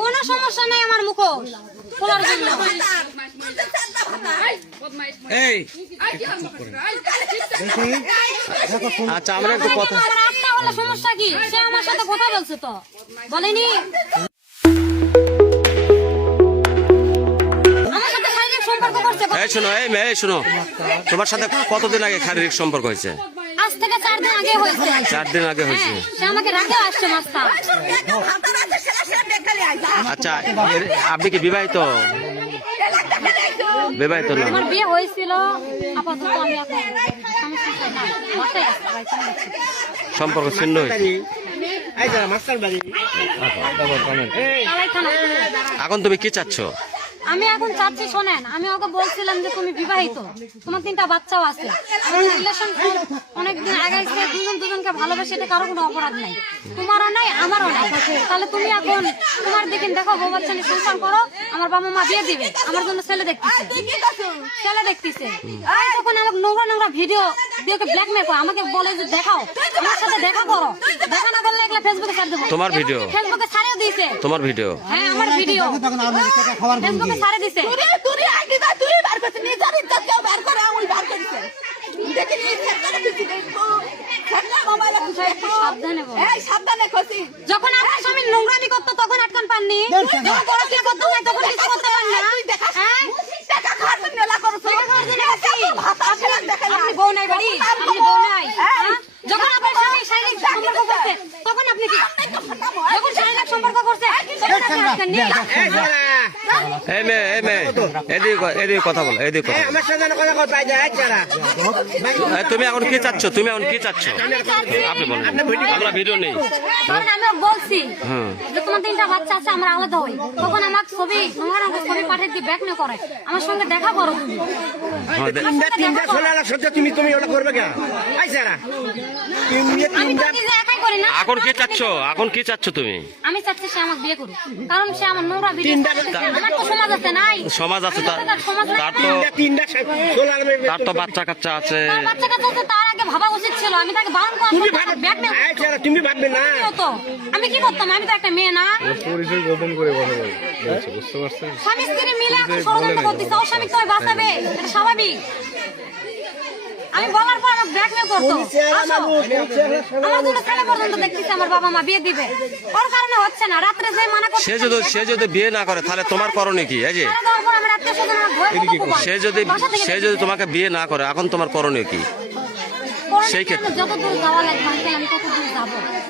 কোনো সমস্যা নাই আমার মুখোশ খোলার জন্য। এই আচ্ছা আমরা একটু কথা আমার আত্মা হলো সমস্যা কি? সে আমার সাথে কথা বলছে তো বলেনি আমার সাথে শারীরিক সম্পর্ক করছে। এই শোনো, এই মেয়ে শোনো, তোমার সাথে কতদিন আগে শারীরিক সম্পর্ক হয়েছে? আজ থেকে 4 দিন আগে হয়েছে। 4 দিন আগে হয়েছে। সে আমাকে রাখতে আসছে মাস্টার। আচ্ছা আপনি কি বিবাহিত? বিবাহিত না? আমার বিয়ে হয়েছিল, আপাতত আমি এখন সমস্যা চাই না, বাসায় আছি, সম্পর্ক ছিন্ন হয়েছে। কালাই থানা। এখন তুমি কি চাচ্ছ? আমি এখন চাচ্ছি, শোনেন, আমি ওকে বলছিলাম যে তুমি বিবাহিত, তোমার 3টা বাচ্চাও আছে, আমার রিলেশন অনেকদিন আগে দুজনকে ভালোবাসে, এটা কারো কোনো অপরাধ নাই, তোমারও নাই আমারও নাই। তাহলে তুমি এখন তোমার দিকে দেখো বউ বাচ্চা নিয়ে সংসার করো, আমার বাবা মা দিয়ে দিবে, আমার জন্য ছেলে দেখতেছে। আর তখন আমাকে নোংরা নোংরা ভিডিও দিয়ে ব্ল্যাকমেল করে, আমাকে বলে যে দেখাও, আমার সাথে দেখা করো, দেখা না করলে এগুলা ফেসবুকে ছাড় দেবো। তোমার ভিডিও ফেসবুকে ছাড়িয়ে দিয়েছে। তোমার ভিডিও? হ্যাঁ আমার ভিডিও ফেসবুকে ছাড়ে দিছে। যখন আপনার স্বামী নোংরামি করতো তখন আটকান পাননি, যখন পড়াশোনা করতো না তখন কিছু করতে পারেন না। আপনি বউ নাই বাড়ি, আপনি বউ নাই। যখন আপনার স্বামী শারীরিক সম্পর্ক করছে তখন আপনি কি, যখন শারীরিক সম্পর্ক করছে তখন আপনি আটকাননি। এই মেয়ে, এই মেয়ে, এদিকে কথা বলো, এদিকে কথা বলো। তুমি এখন কি চাচ্ছ? তুমি এখন কি চাচ্ছ? আপনি বলেন, আমরা ভিডিও নেই। তখন আমি বলছি যে তোমার 3টা বাচ্চা আছে, আমরা আলাদা হই। তখন আমাকে ছবি ছবি পাঠিয়ে দিয়ে ব্যাক করে আমার সঙ্গে দেখা করো। আমি তো নিজে একাই করি না। এখন কি চাচ্ছ? এখন কি চাচ্ছ তুমি? আমি চাচ্ছি সে আমাকে বিয়ে করুক, কারণ সে আমার নোংরা ভিডিও, আমার তো সমাজ আছে নাই, সমাজ আছে, তার তো বাচ্চা কাচ্চা আছে। তার বাচ্চা কাচ্চা আছে, তার আগে ভাবা উচিত ছিল। আমি তাকে বারণ করলাম, তুমি ভাববে না, আমি কি করতাম? আমি তো একটা মেয়ে না। পরিচয় গোপন করে কথা বলছে, বুঝতে পারছেন? স্বামী স্ত্রী মিলে এখন ষড়যন্ত্র করতেছে, ওর স্বামী তোমায় বাঁচাবে, এটা স্বাভাবিক। আমি বলার পর আমাকে ব্ল্যাকমেল করতো, আসো। আমার দুটো ছেলে পর্যন্ত দেখতেছে আমার বাবা মা বিয়ে দিবে, ওর কারণে হচ্ছে না। রাত্রে যে মানা করছে, সে যদি বিয়ে না করে তাহলে তোমার করণীয় কি? এই যে সে যদি তোমাকে বিয়ে না করে, এখন তোমার করণীয় কি? সেই ক্ষেত্রে যতদূর যাওয়া লাগবে আমি ততদূর যাবো।